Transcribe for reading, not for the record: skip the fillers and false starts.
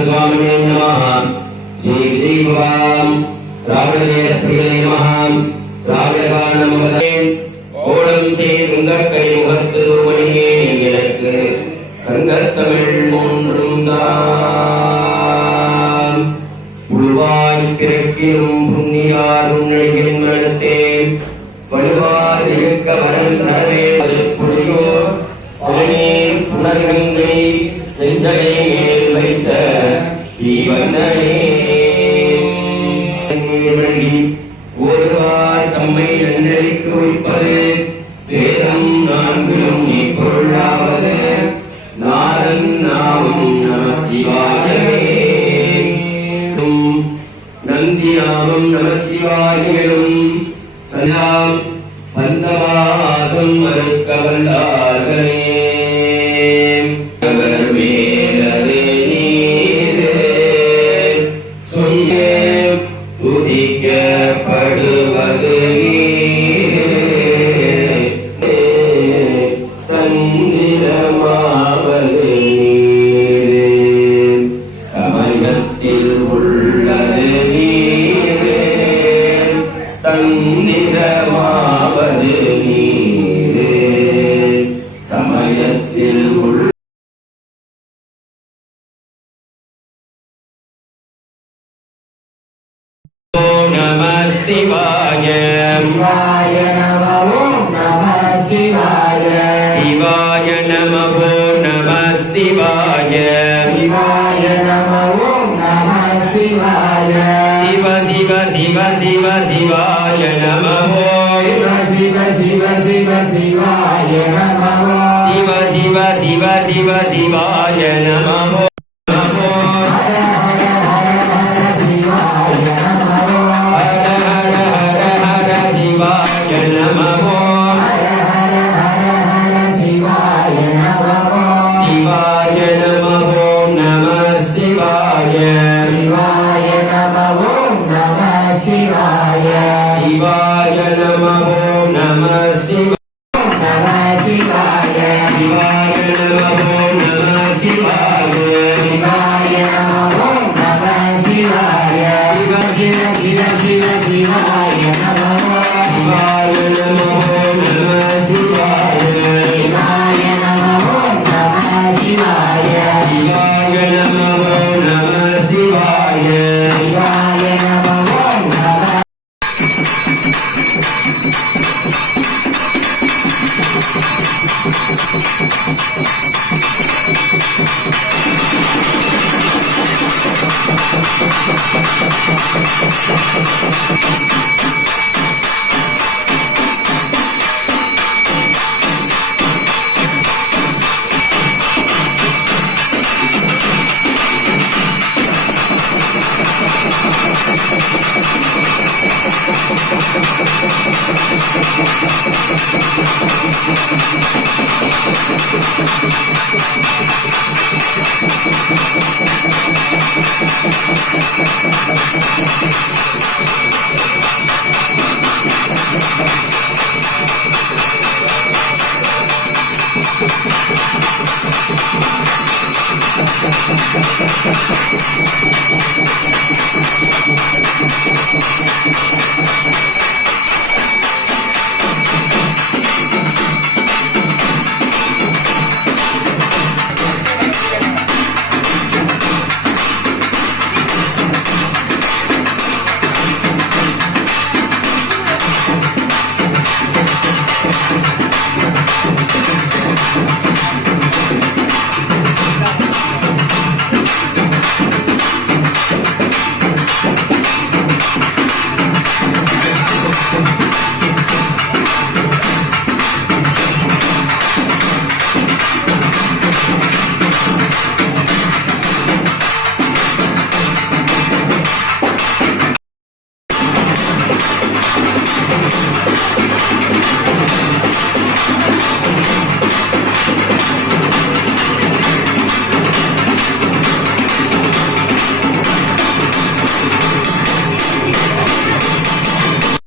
स्वामिने नमः श्री श्रीभवाम रावणेय प्रिये नमः रावणवानमवदे ஓடம் சேருங்கக்கை முகத்து மணியே எனக்கு சங்கத்தமிழ் மூன்றும் தான் புழுவாய் பிறக்கிலும் புண்ணியாரும் நடிகின் மனத்தே வலுவாதிருக்க வரன் தரவே புரியோ சமநீர் புனர்கங்கை செஞ்சலை மேல் வைத்த தீவண்ணனே ஒருவார் தம்மை நன்னறிக்கு வைப்பது வேதம் நான்கிலும் நீ பொருளாவது நாதன் நாமம் நம சிவாயமே நந்தி நாமம் நம சிவாயமெனும் சதாம் பந்தவாசம் மறுக்க வல்லார்களே சமயத்தில் உள்ளது நீரே தந்திரமாவது நீரே சமயத்தில் உள்ள நமஸ்திவாய சிவாய நம ஓம் நம சிவாய சிவாய நம ஓம் நம சிவாய சிவாய நம ஓம் நம சிவாய சிவ சிவ சிவ சிவ சிவாய நம ஓம் சிவ சிவ சிவ சிவாய நம சிவ சிவ சிவ சிவ சிவாய நம शिवाय नमः नमः शिवाय शिवाय शिवाय नमः नमः शिवाय शिवाय नमः नमः शिवाय शिव शिव शिव शिव शिवाय नमः शिवाय नमः नमः शिवाय शिवाय नमः नमः शिवाय शिवाय नमः नमः शिवाय शिवाय नमः नमः